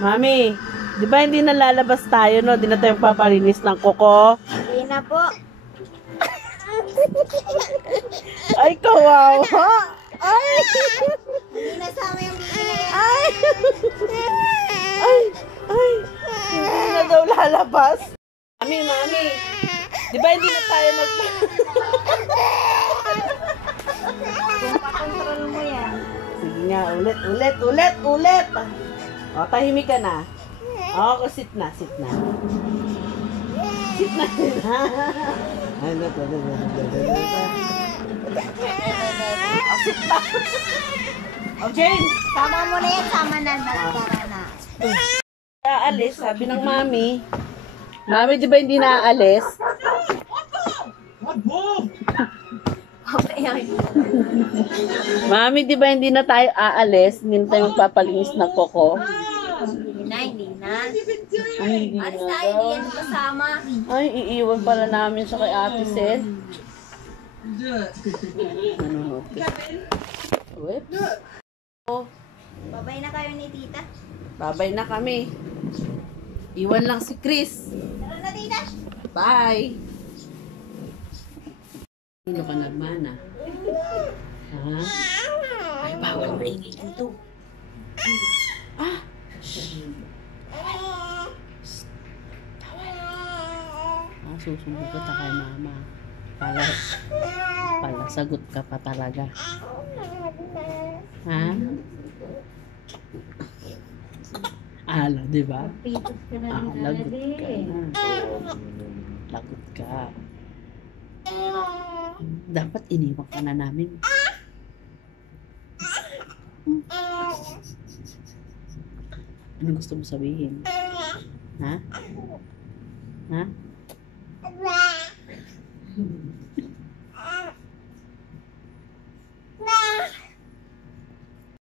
Mami, di ba hindi na lalabas tayo, no? Di na tayo papalinis ng kuko. Hindi na po. Ay, kawawa. Ay! Hindi na sama yung baby na yan. Ay! Ay! Ay! Hindi na daw lalabas. Mami, di ba hindi na tayo Kung pakontrol mo yan. Sige nga, ulit. O, tahimik ka na. O, sit na. Sit na. Ano to? O, sit na. O, Jane! Sama mo na yan. Sama na. Tara na. Aalis, sabi ng mami. Mami, di ba hindi naaalis? Okay, okay. Mami, di ba hindi na tayo aalis? Hindi na tayo magpapalinis ng kuko? Hindi na. Ay, hindi Alis na tayo, daw. hindi yan kasama. Ay, iiwan pala namin siya kay Ate Sel. Nanonood ka. Whoops. Oh, Babay na kayo ni tita. babay na kami. Iwan lang si Chris. Tara na, tita. Bye! Sino ka nagmana? Ha? Ay, bawal maingay dito. Ah! Shh! Susunod ka ta kay mama. Pala, sagot ka pa talaga. Ha? Ala, di ba? Pitos ka na Ah, lagot ka na. Lagot ka. Dapat iniwan ka na namin. Ano gusto mo sabihin? Ha? Ha?